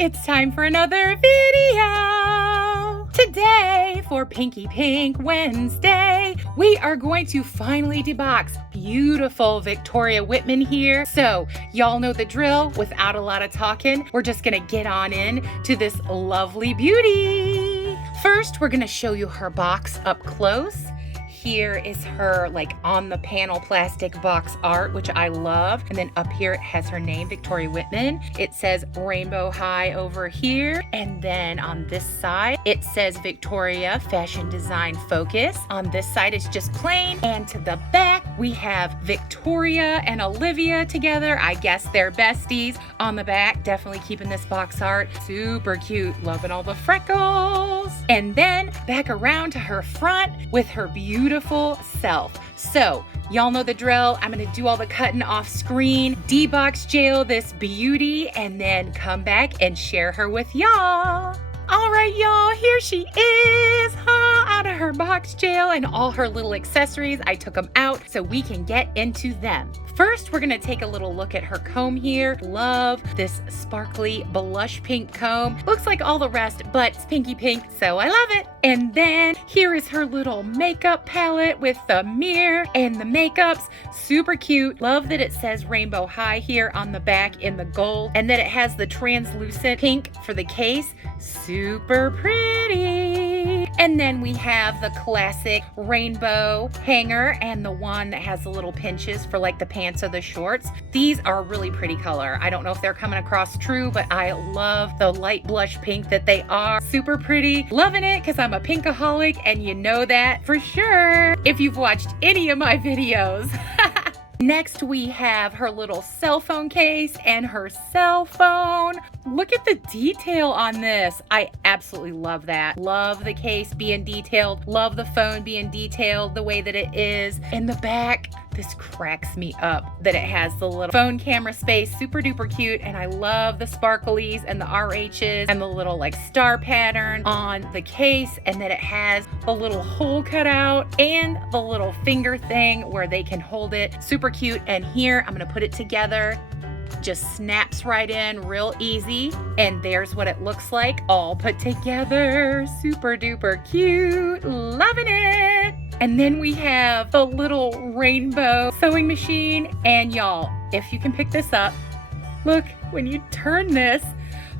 It's time for another video! Today, for Pinky Pink Wednesday, we are going to finally debox beautiful Victoria Whitman here. So, y'all know the drill. Without a lot of talking, we're just gonna get on in to this lovely beauty. First, we're gonna show you her box up close. Here is her on the panel plastic box art, which I love. And then up here it has her name, Victoria Whitman. It says Rainbow High over here. And then on this side, it says Victoria Fashion Design Focus. On this side, it's just plain. And to the back, we have Victoria and Olivia together. I guess they're besties. On the back, definitely keeping this box art super cute. Loving all the freckles. And then back around to her front with her beautiful self. So, y'all know the drill. I'm gonna do all the cutting off screen, debox jail this beauty, and then come back and share her with y'all. All right, y'all, here she is, out of her box jail and all her little accessories. I took them out so we can get into them. First, we're gonna take a little look at her comb here. Love this sparkly blush pink comb. Looks like all the rest, but it's pinky pink, so I love it. And then here is her little makeup palette with the mirror and the makeups. Super cute. Love that it says Rainbow High here on the back in the gold, and that it has the translucent pink for the case. Super pretty. And then we have the classic rainbow hanger and the one that has the little pinches for the pants or the shorts. These are a really pretty color. I don't know if they're coming across true, but I love the light blush pink that they are. Super pretty. Loving it because I'm a pinkaholic, and you know that for sure if you've watched any of my videos. Next, we have her little cell phone case and her cell phone. Look at the detail on this. I absolutely love that. Love the case being detailed. Love the phone being detailed the way that it is. In the back, this cracks me up that it has the little phone camera space. Super duper cute. And I love the sparklies and the RHs and the little star pattern on the case. And that it has a little hole cut out and the little finger thing where they can hold it. Super cute. And here I'm gonna put it together. Just snaps right in real easy, and there's what it looks like all put together. Super duper cute. Loving it. And then we have the little rainbow sewing machine, and y'all, if you can pick this up, look, when you turn this,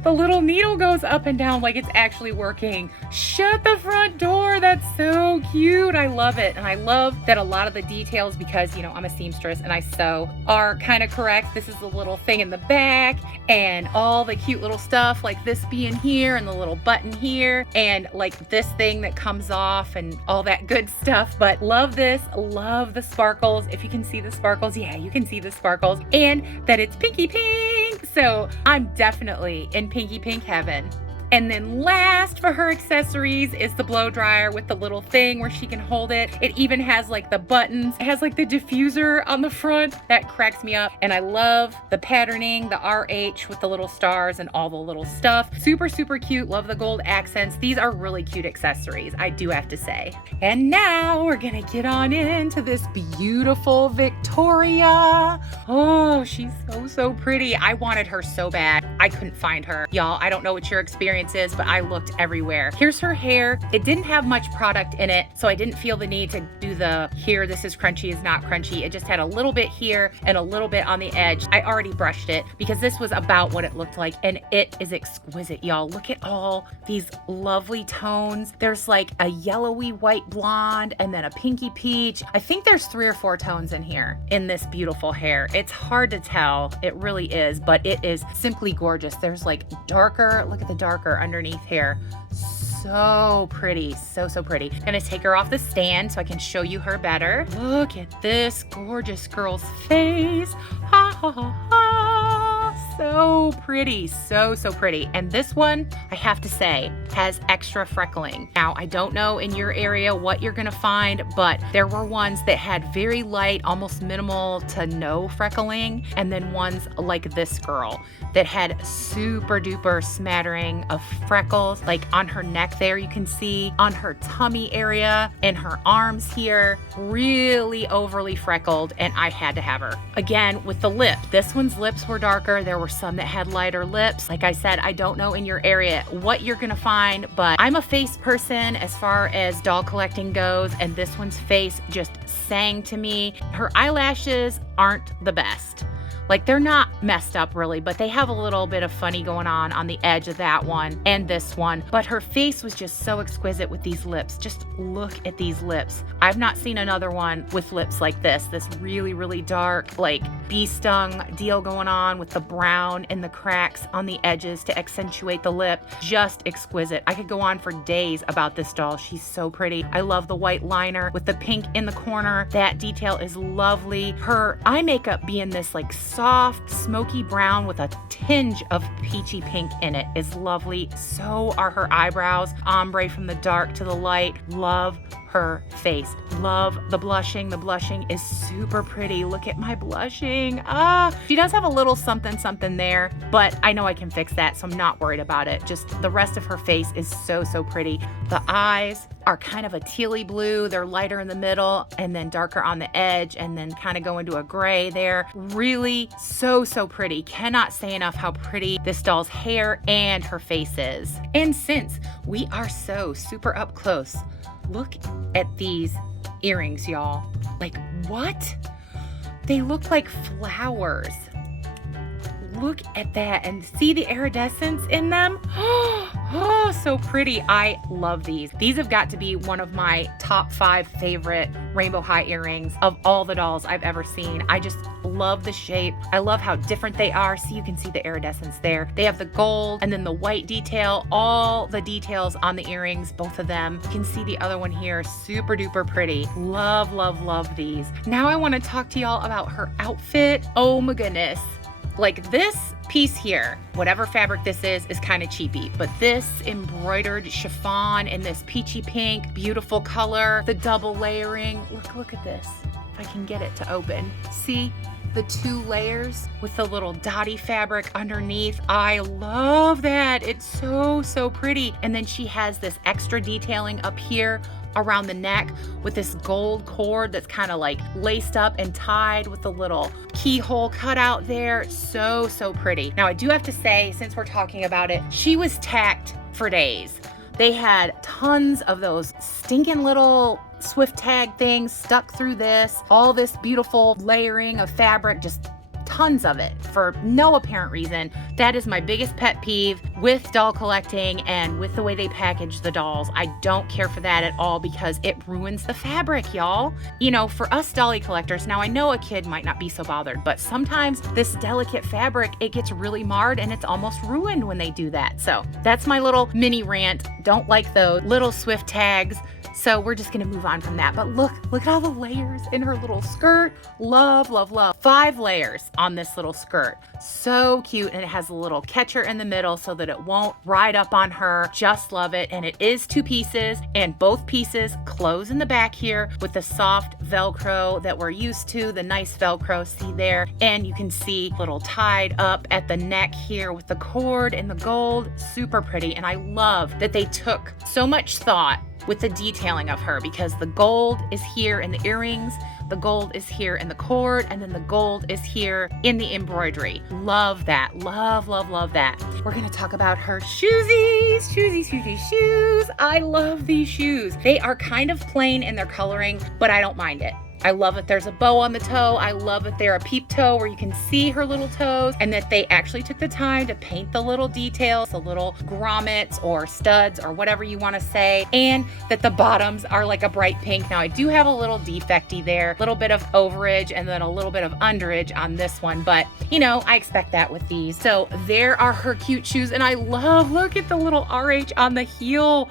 the little needle goes up and down like it's actually working. Shut the front door. That's so cute. I love it. And I love that a lot of the details, because, I'm a seamstress and I sew, are kind of correct. This is the little thing in the back and all the cute little stuff like this being here and the little button here and this thing that comes off and all that good stuff. But love this. Love the sparkles. If you can see the sparkles, yeah, you can see the sparkles, and that it's pinky pink. So I'm definitely in pinky pink heaven. And then last for her accessories is the blow dryer with the little thing where she can hold it. It even has the buttons. It has the diffuser on the front. That cracks me up. And I love the patterning, the RH with the little stars and all the little stuff. Super, super cute. Love the gold accents. These are really cute accessories, I do have to say. And now we're gonna get on into this beautiful Victoria. Oh, she's so, so pretty. I wanted her so bad. I couldn't find her. Y'all, I don't know what your experience is, but I looked everywhere. Here's her hair. It didn't have much product in it, so I didn't feel the need to do the here, this is crunchy, is not crunchy. It just had a little bit here and a little bit on the edge. I already brushed it because this was about what it looked like, and it is exquisite, y'all. Look at all these lovely tones. There's a yellowy white blonde and then a pinky peach. I think there's 3 or 4 tones in here in this beautiful hair. It's hard to tell. It really is, but it is simply gorgeous. There's darker, look at the darker underneath here. So pretty. So, so pretty. Gonna take her off the stand so I can show you her better. Look at this gorgeous girl's face. Ha ha ha ha. So pretty. So, so pretty. And this one, I have to say, has extra freckling. Now, I don't know in your area what you're gonna find, but there were ones that had very light, almost minimal to no freckling, and then ones like this girl that had super duper smattering of freckles, on her neck there, you can see, on her tummy area, and her arms here, really overly freckled, and I had to have her. Again, with the lip, this one's lips were darker. There were were some that had lighter lips. Like I said, I don't know in your area what you're gonna find, but I'm a face person as far as doll collecting goes, and this one's face just sang to me. Her eyelashes aren't the best. Like, they're not messed up really, but they have a little bit of funny going on the edge of that one and this one. But her face was just so exquisite with these lips. Just look at these lips. I've not seen another one with lips like this really, really dark, like bee stung deal going on with the brown and the cracks on the edges to accentuate the lip. Just exquisite. I could go on for days about this doll. She's so pretty. I love the white liner with the pink in the corner. That detail is lovely. Her eye makeup being this like soft, smoky brown with a tinge of peachy pink in it is lovely. So are her eyebrows, ombre from the dark to the light. Love her face. Love the blushing. The blushing is super pretty. Look at my blushing. She does have a little something there, but I know I can fix that, so I'm not worried about it. Just the rest of her face is so pretty. The eyes are kind of a tealy blue. They're lighter in the middle and then darker on the edge and then kind of go into a gray there. Really so pretty. Cannot say enough how pretty this doll's hair and her face is. And since we are so super up close, look at these earrings, y'all. Like, what? They look like flowers. Look at that and see the iridescence in them. Oh, so pretty. I love these. These have got to be one of my top 5 favorite rainbow high earrings of all the dolls I've ever seen. I just love the shape. I love how different they are. See, you can see the iridescence there. They have the gold and then the white detail, all the details on the earrings, both of them. You can see the other one here, super duper pretty. Love these. Now I want to talk to y'all about her outfit. Oh my goodness. Like, this piece here, whatever fabric this is kind of cheapy, but this embroidered chiffon in this peachy pink, beautiful color, the double layering. Look at this. If I can get it to open. See the 2 layers with the little dotty fabric underneath. I love that. It's so pretty. And then she has this extra detailing up here around the neck with this gold cord that's kind of like laced up and tied with a little keyhole cut out there. So pretty. Now I do have to say, since we're talking about it, she was tacked for days. They had tons of those stinking little swift tag things stuck through this, all this beautiful layering of fabric, just tons of it for no apparent reason. That is my biggest pet peeve with doll collecting and with the way they package the dolls. I don't care for that at all because it ruins the fabric, y'all. You know, for us dolly collectors, now I know a kid might not be so bothered, but sometimes this delicate fabric, it gets really marred and it's almost ruined when they do that. So that's my little mini rant. Don't like those little swift tags. So we're just gonna move on from that. But look at all the layers in her little skirt. Love. 5 layers on this little skirt. So cute, and it has a little catcher in the middle so that it won't ride up on her. Just love it. And it is 2 pieces, and both pieces close in the back here with the soft Velcro that we're used to, the nice Velcro, see there. And you can see a little tied up at the neck here with the cord and the gold. Super pretty. And I love that they took so much thought with the detailing of her, because the gold is here in the earrings, the gold is here in the cord, and then the gold is here in the embroidery. Love that. Love that. We're gonna talk about her shoesies. Shoes. I love these shoes. They are kind of plain in their coloring, but I don't mind it. I love that there's a bow on the toe. I love that they're a peep toe where you can see her little toes, and that they actually took the time to paint the little details, the little grommets or studs or whatever you want to say, and that the bottoms are like a bright pink. Now I do have a little defecty there, a little bit of overage and then a little bit of underage on this one, but you know, I expect that with these. So there are her cute shoes, and I look at the little RH on the heel.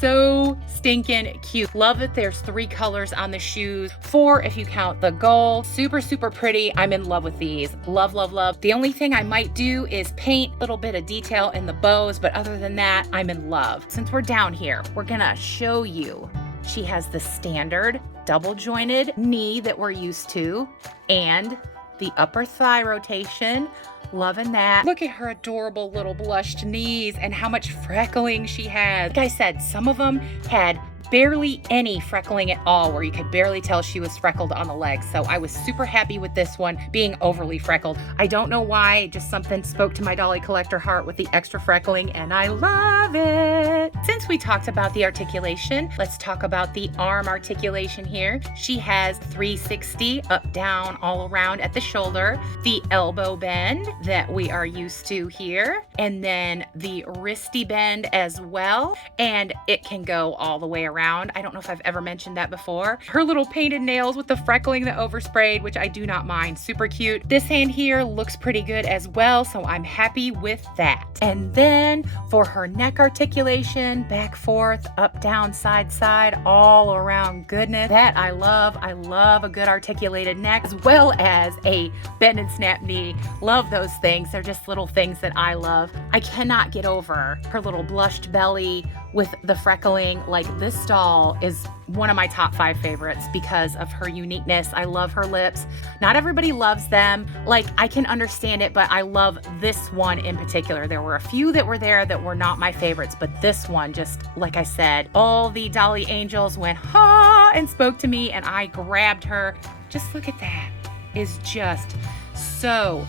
So stinking cute. Love that there's 3 colors on the shoes. 4 if you count the gold. Super pretty. I'm in love with these. Love. The only thing I might do is paint a little bit of detail in the bows, but other than that, I'm in love. Since we're down here, we're gonna show you. She has the standard double jointed knee that we're used to, and the upper thigh rotation. Loving that. Look at her adorable little blushed knees and how much freckling she has. Like I said, some of them had barely any freckling at all, where you could barely tell she was freckled on the legs. So I was super happy with this one being overly freckled. I don't know why, just something spoke to my dolly collector heart with the extra freckling, and I love it. Since we talked about the articulation, let's talk about the arm articulation here. She has 360 up, down, all around at the shoulder, the elbow bend that we are used to here, and then the wristy bend as well, and it can go all the way around. I don't know if I've ever mentioned that before. Her little painted nails with the freckling that oversprayed, which I do not mind. Super cute. This hand here looks pretty good as well, so I'm happy with that. And then for her neck articulation, back, forth, up, down, side, side, all around goodness. That I love. I love a good articulated neck as well as a bend and snap knee. Love those things. They're just little things that I love. I cannot get over her little blushed belly with the freckling. Like, this doll is one of my top 5 favorites because of her uniqueness. I love her lips. Not everybody loves them. Like, I can understand it, but I love this one in particular. There were a few that were there that were not my favorites, but this one, just like I said, all the dolly angels went ha and spoke to me, and I grabbed her. Just look at that. Is just so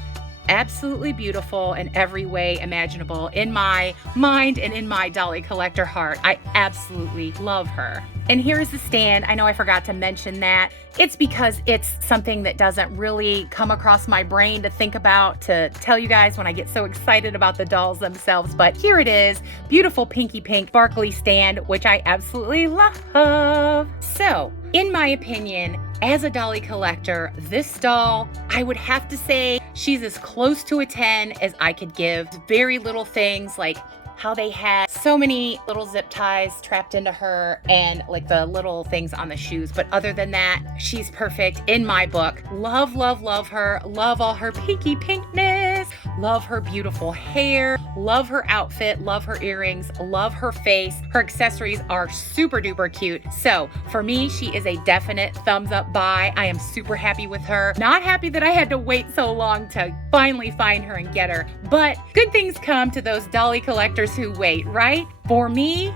absolutely beautiful in every way imaginable. In my mind and in my dolly collector heart, I absolutely love her. And here is the stand. I know I forgot to mention that. It's because it's something that doesn't really come across my brain to think about, to tell you guys when I get so excited about the dolls themselves. But here it is, beautiful pinky pink sparkly stand, which I absolutely love. So, in my opinion, as a dolly collector, this doll, I would have to say she's as close to a 10 as I could give. Very little things like how they had so many little zip ties trapped into her and like the little things on the shoes. But other than that, she's perfect in my book. Love, love, love her. Love all her pinky pinkness. Love her beautiful hair. Love her outfit. Love her earrings. Love her face. Her accessories are super duper cute. So for me, she is a definite thumbs up buy. I am super happy with her. Not happy that I had to wait so long to finally find her and get her, but good things come to those dolly collectors who wait, right? For me,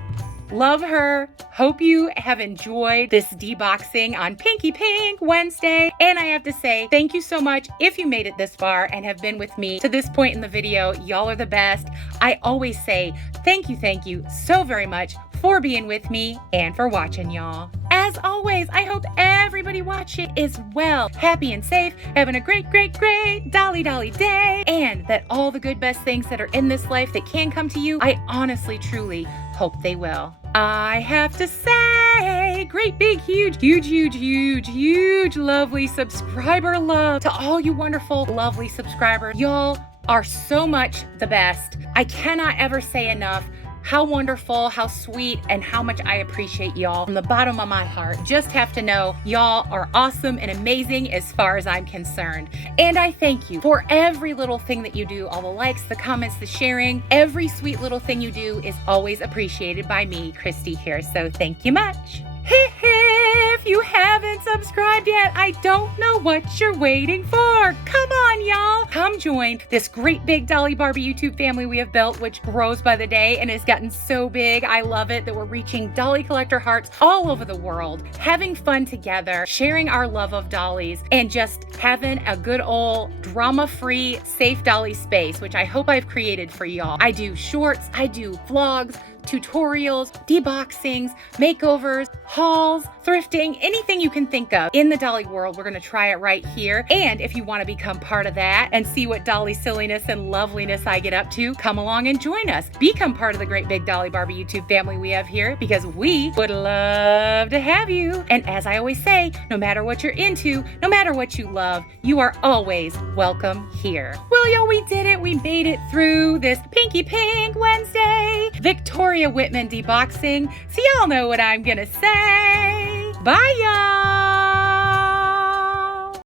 love her. Hope you have enjoyed this deboxing on Pinky Pink Wednesday. And I have to say, thank you so much if you made it this far and have been with me to this point in the video. Y'all are the best. I always say thank you so very much for being with me and for watching, y'all. As always, I hope everybody watching is well, happy and safe, having a great, great, great dolly day, and that all the good best things that are in this life that can come to you, I honestly, truly hope they will. I have to say, great big, huge, lovely subscriber love to all you wonderful, lovely subscribers. Y'all are so much the best. I cannot ever say enough how wonderful, how sweet, and how much I appreciate y'all from the bottom of my heart. Just have to know y'all are awesome and amazing as far as I'm concerned. And I thank you for every little thing that you do, all the likes, the comments, the sharing. Every sweet little thing you do is always appreciated by me, Christy here. So thank you much. If you haven't subscribed yet, I don't know what you're waiting for. Come on, y'all. Come join this great big Dolly Barbie YouTube family we have built, which grows by the day and has gotten so big. I love it that we're reaching dolly collector hearts all over the world, having fun together, sharing our love of dollies, and just having a good old drama-free, safe dolly space, which I hope I've created for y'all. I do shorts, I do vlogs, tutorials, deboxings, makeovers, hauls, thrifting, anything you can think of in the dolly world. We're going to try it right here. And if you want to become part of that and see what dolly silliness and loveliness I get up to, come along and join us. Become part of the great big Dolly Barbie YouTube family we have here, because we would love to have you. And as I always say, no matter what you're into, no matter what you love, you are always welcome here. Well, y'all, we did it. We made it through this Pinky Pink Wednesday. Victoria Whitman deboxing. So y'all know what I'm gonna say. Bye, y'all.